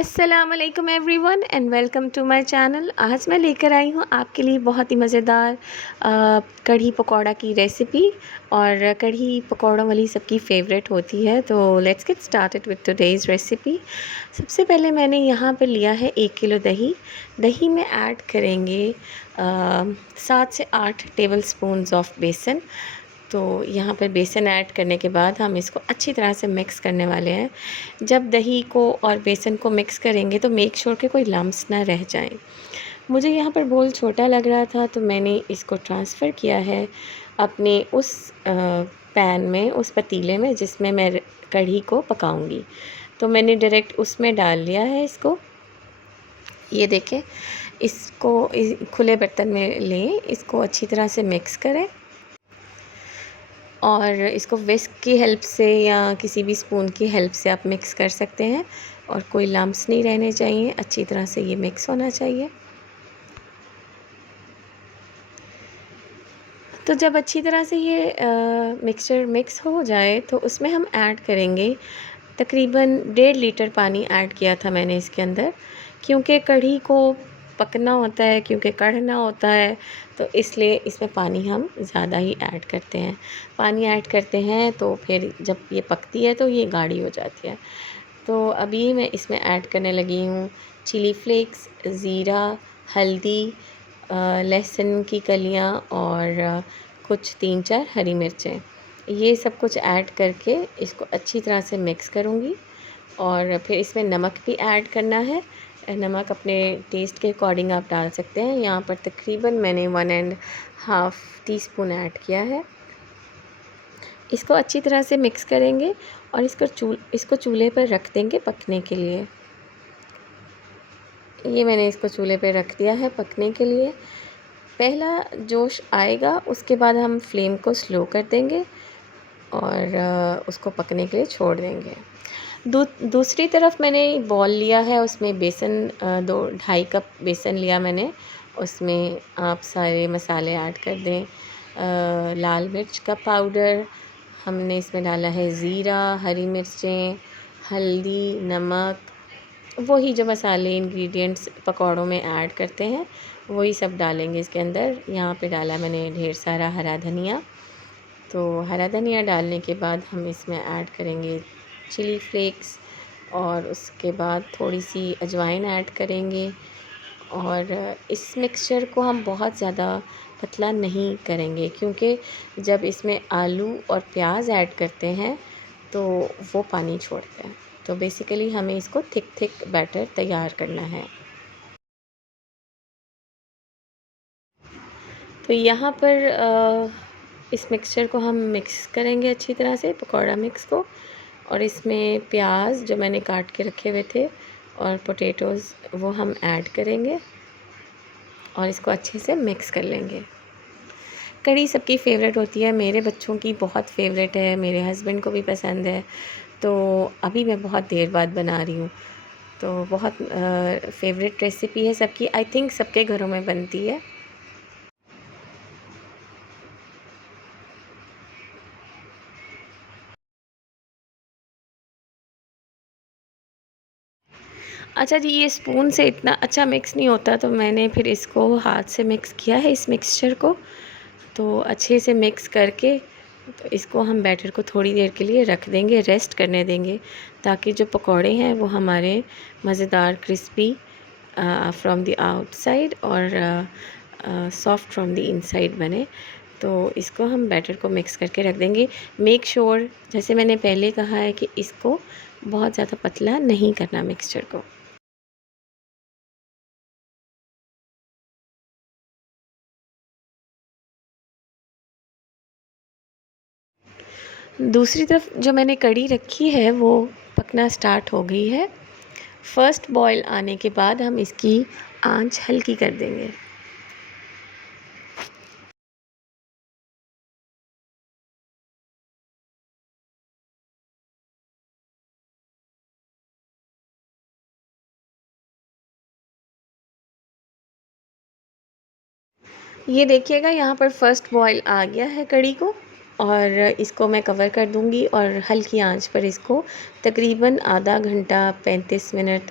अस्सलाम वालेकुम everyone and welcome to my channel. आज मैं लेकर आई हूँ आपके लिए बहुत ही मज़ेदार कढ़ी पकौड़ा की रेसिपी। और कढ़ी पकौड़ों वाली सबकी फ़ेवरेट होती है, तो let's get started with today's recipe. सबसे पहले मैंने यहाँ पर लिया है 1 किलो दही। दही में ऐड करेंगे 7 से 8 टेबल स्पून्स ऑफ बेसन। तो यहाँ पर बेसन ऐड करने के बाद हम इसको अच्छी तरह से मिक्स करने वाले हैं। जब दही को और बेसन को मिक्स करेंगे तो मेक श्योर कि कोई लम्प्स ना रह जाएं। मुझे यहाँ पर बोल छोटा लग रहा था, तो मैंने इसको ट्रांसफ़र किया है अपने उस पैन में, उस पतीले में जिसमें मैं कढ़ी को पकाऊंगी। तो मैंने डायरेक्ट उसमें डाल लिया है इसको। ये देखें, इसको खुले बर्तन में लें, इसको अच्छी तरह से मिक्स करें और इसको विस्क की हेल्प से या किसी भी स्पून की हेल्प से आप मिक्स कर सकते हैं। और कोई लम्प्स नहीं रहने चाहिए, अच्छी तरह से ये मिक्स होना चाहिए। तो जब अच्छी तरह से ये मिक्सचर मिक्स हो जाए तो उसमें हम ऐड करेंगे तकरीबन 1.5 लीटर पानी ऐड किया था मैंने इसके अंदर, क्योंकि कढ़ी को पकना होता है, क्योंकि कढ़ना होता है, तो इसलिए इसमें पानी हम ज़्यादा ही ऐड करते हैं। पानी ऐड करते हैं तो फिर जब ये पकती है तो ये गाढ़ी हो जाती है। तो अभी मैं इसमें ऐड करने लगी हूँ चिली फ्लेक्स, ज़ीरा, हल्दी, लहसुन की कलियाँ और कुछ 3-4 हरी मिर्चें। ये सब कुछ ऐड करके इसको अच्छी तरह से मिक्स करूँगी। और फिर इसमें नमक भी ऐड करना है। नमक अपने टेस्ट के अकॉर्डिंग आप डाल सकते हैं। यहाँ पर तकरीबन मैंने 1.5 टीस्पून ऐड किया है। इसको अच्छी तरह से मिक्स करेंगे और इसको चूल्हे पर रख देंगे पकने के लिए। ये मैंने इसको चूल्हे पे रख दिया है पकने के लिए। पहला जोश आएगा, उसके बाद हम फ्लेम को स्लो कर देंगे और उसको पकने के लिए छोड़ देंगे। दूसरी तरफ मैंने बॉल लिया है, उसमें बेसन 2-2.5 कप बेसन लिया मैंने। उसमें आप सारे मसाले ऐड कर दें। लाल मिर्च का पाउडर हमने इसमें डाला है, ज़ीरा, हरी मिर्चें, हल्दी, नमक, वही जो मसाले इंग्रेडिएंट्स पकौड़ों में ऐड करते हैं वही सब डालेंगे इसके अंदर। यहाँ पे डाला मैंने ढेर सारा हरा धनिया। तो हरा धनिया डालने के बाद हम इसमें ऐड करेंगे चिली फ्लेक्स और उसके बाद थोड़ी सी अजवाइन ऐड करेंगे। और इस मिक्सचर को हम बहुत ज़्यादा पतला नहीं करेंगे, क्योंकि जब इसमें आलू और प्याज ऐड करते हैं तो वो पानी छोड़ते हैं। तो बेसिकली हमें इसको थिक बैटर तैयार करना है। तो यहाँ पर इस मिक्सचर को हम मिक्स करेंगे अच्छी तरह से, पकौड़ा मिक्स को। और इसमें प्याज जो मैंने काट के रखे हुए थे और पोटैटोज़ वो हम ऐड करेंगे और इसको अच्छे से मिक्स कर लेंगे। कढ़ी सबकी फ़ेवरेट होती है, मेरे बच्चों की बहुत फ़ेवरेट है, मेरे हस्बैंड को भी पसंद है। तो अभी मैं बहुत देर बाद बना रही हूँ, तो बहुत फ़ेवरेट रेसिपी है सबकी। आई थिंक सबके घरों में बनती है। अच्छा जी, ये स्पून से इतना अच्छा मिक्स नहीं होता, तो मैंने फिर इसको हाथ से मिक्स किया है इस मिक्सचर को। तो अच्छे से मिक्स करके तो इसको हम बैटर को थोड़ी देर के लिए रख देंगे, रेस्ट करने देंगे, ताकि जो पकौड़े हैं वो हमारे मज़ेदार क्रिस्पी फ्रॉम द आउटसाइड और सॉफ्ट फ्रॉम द इनसाइड बने। तो इसको हम बैटर को मिक्स करके रख देंगे। मेक श्योर जैसे मैंने पहले कहा है कि इसको बहुत ज़्यादा पतला नहीं करना मिक्सचर को। दूसरी तरफ जो मैंने कढ़ी रखी है वो पकना स्टार्ट हो गई है। फर्स्ट बॉयल आने के बाद हम इसकी आंच हल्की कर देंगे। ये देखिएगा, यहाँ पर फर्स्ट बॉयल आ गया है कढ़ी को, और इसको मैं कवर कर दूंगी और हल्की आंच पर इसको तकरीबन आधा घंटा 35 मिनट